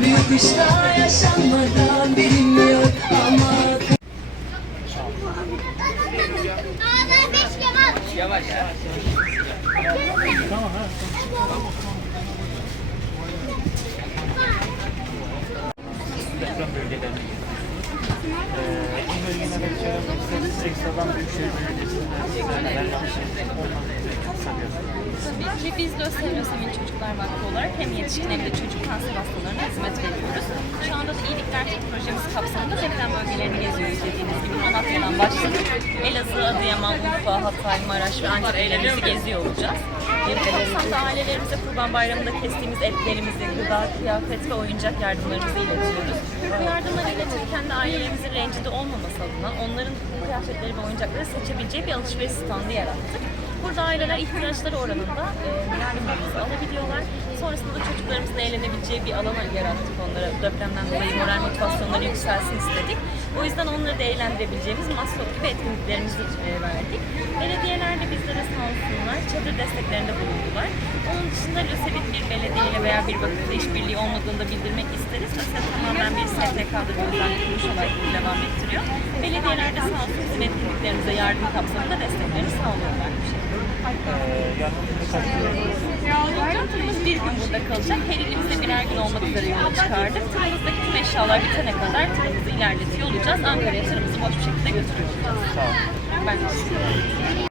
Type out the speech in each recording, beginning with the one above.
Büyük işler yaşanmadan bilinmiyor ama deprem bölgelerine girdik. Ee, bu bölgelerde çevremizde ekstradan Büyükşehir yanlış olmadığını sanıyorum. Tabii ki biz de Özsem Lösemin Çocuklar Vakfı olarak hem yetişkin hem de çocuk kanser hastalarına hizmet veriyoruz. Şu anda da İyilikler projemiz kapsamında deprem bölgelerini geziyoruz dediğiniz gibi. Malatya'dan başladık. Elazığ, Adıyaman, Urfa, Hatay, Maraş ve Ankara illerimizi geziyor olacağız. Bu kapsamda ailelerimize Kurban Bayramı'nda kestiğimiz etlerimizi, gıda, kıyafet ve oyuncak yardımlarımızı iletiyoruz. Bu yardımları iletirken de ailelerimizin rencide olmaması adına onların kıyafetleri ve oyuncakları seçebileceği bir alışveriş standı yarattık. Burada aileler ihtiyaçları oranında e, alabiliyorlar. Sonrasında da çocuklarımızın eğlenebileceği bir alan yarattık onlara. Depremden dolayı moral motivasyonları yükselsin istedik. O yüzden onları da eğlendirebileceğimiz maskot gibi etkinliklerimizi e, verdik. Belediyeler de bizlere sağ çadır desteklerinde bulundular. Onun dışında LÖSEVİT bir belediyeyle veya bir vakıfla işbirliği olmadığını da bildirmek isteriz. LÖSEV tamamen bir STK'da özel kuruluş olarak devam ettiriyor. Belediyeler de sağ etkinliklerimize yardım kapsamında desteklerini sağlıyorlar bu şekilde. Ee. Yarın turumuz bir gün burada kalacak. Her ilimizde birer gün olmak üzere yola çıkardık. Tırımızdaki tüm eşyalar bitene kadar tırımızı ilerletiyor olacağız. Ankara'ya tırımızı boş bir şekilde götürüyor olacağız. Sağ olun. Ben teşekkür ederim.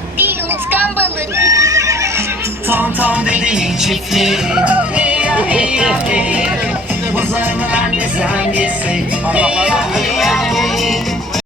Abdi unutkan balık. Tom Tom dedenin çiftliği. Hey hey hey Buzlarımın annesi hangisi Hey hey hey